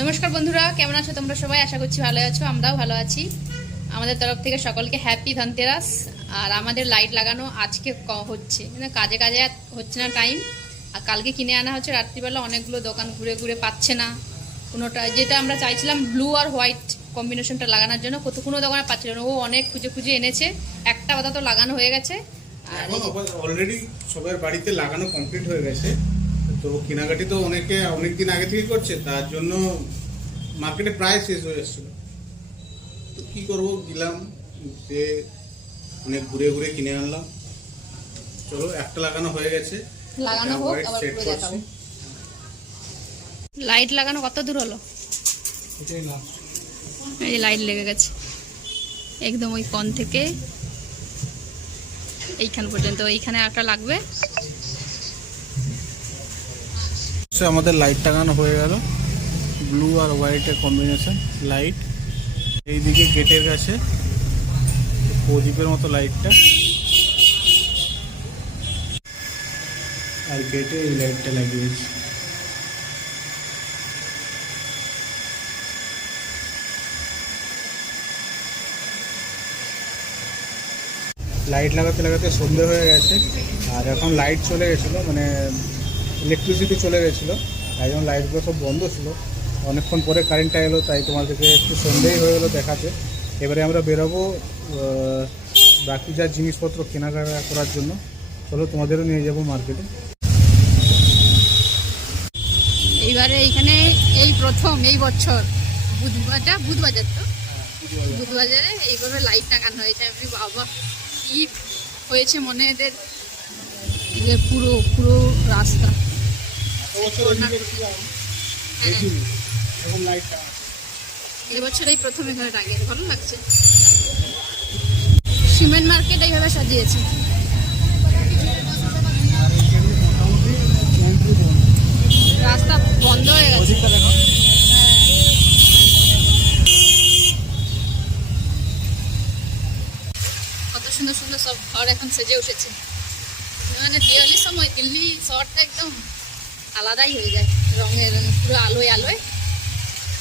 নমস্কার বন্ধুরা, কেমন আছো তোমরা সবাই? আশা করছি ভালো আছো, আমরাও ভালো আছি। আমাদের তরফ থেকে সকলকে হ্যাপি ধনতেরাস। আর আমাদের লাইট লাগানো আজকে হচ্ছে, মানে কাজে কাজে হচ্ছে না টাইম। আর কালকে কিনে আনা হচ্ছে রাত্রিবেলা, অনেকগুলো দোকান ঘুরে ঘুরে পাচ্ছে না কোনোটা, যেটা আমরা চাইছিলাম ব্লু আর হোয়াইট কম্বিনেশনটা লাগানোর জন্য, কোনো দোকানে পাচ্ছিল না। ও অনেক খুঁজে খুঁজে এনেছে, একটা কথা তো লাগানো হয়ে গেছে। আর অলরেডি সবার বাড়িতে লাগানো কমপ্লিট হয়ে গেছে। তো কেনাকাটি তো অনেক দিন আগে থেকে করছে, তার জন্য মার্কেটে প্রায় শেষ হয়ে এসেছিল। তো কি করব, গেলাম যে অনেক ঘুরে ঘুরে কিনে আনলাম। চলো, একটা লাগানো হয়ে গেছে, লাগানো হোক, আবার ঘুরে দেখাবো। লাইট লাগানো কত দূর হলো? এটাই না, এই যে লাইট লেগে গেছে একদম ওই কন থেকে এইখান পর্যন্ত, এইখানে একটা লাগবে। আমাদের লাইট লাগানো হয়ে গেল, ব্লু আর হোয়াইটের কম্বিনেশন লাইট। এইদিকে গেটের কাছে প্রদীপের মতো লাইটটা, আর গেটে এই লাইটটা লাগিয়েছি। লাইট লাগাতে লাগাতে সন্ধে হয়ে গেছে, আর এখন লাইট চলে গেছিলো, মানে ইলেকট্রিসিটি চলে গেছিলো, তাই জন্য লাইটগুলো সব বন্ধ ছিল। অনেকক্ষণ পরে কারেন্টটা এলো, তাই তোমাদেরকে একটু সন্ধেই হয়ে গেলো দেখাতে। এবারে আমরা বেরোবো বাকি যা জিনিসপত্র কেনাকাটা করার জন্য। চলো, তোমাদেরও নিয়ে যাবো মার্কেটে। এইবারে এইখানে এই প্রথম এই বছর বুধবাজার তো বুধবাজারে এইভাবে লাইট লাগানো হয়েছে। আমি বাবা, কি হয়েছে মনে এদের, যে পুরো পুরো রাস্তা। এবছর এই প্রথম এখানে টাঙিয়েছে, ভালো লাগছে। সিমেন্ট মার্কেট এইভাবে সাজিয়েছে। রাস্তা বন্ধ হয়ে গেছে। কত সুন্দর সুন্দর সব ঘর এখন সেজে উঠেছে। মানে দিওয়ালির সময় দিল্লি শহরটা একদম আলাদাই হয়ে যায়, রঙের পুরো আলোয় আলোয়।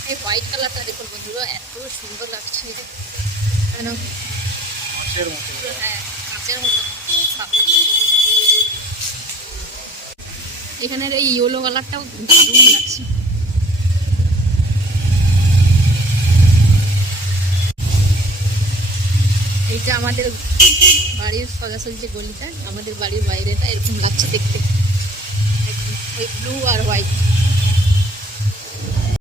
এই হোয়াইট কালারটা দেখুন বন্ধুরা, এত সুন্দর লাগছে। হ্যাঁ, কাঁচের মতো। এখানের এই ইয়েলো কালারটাও দারুণ লাগছে। এইটা আমাদের বাড়ির সোজাসুজি যে গলিটা, আমাদের বাড়ির বাইরেটা এরকম লাগছে দেখতে, ওই ব্লু আর হোয়াইট।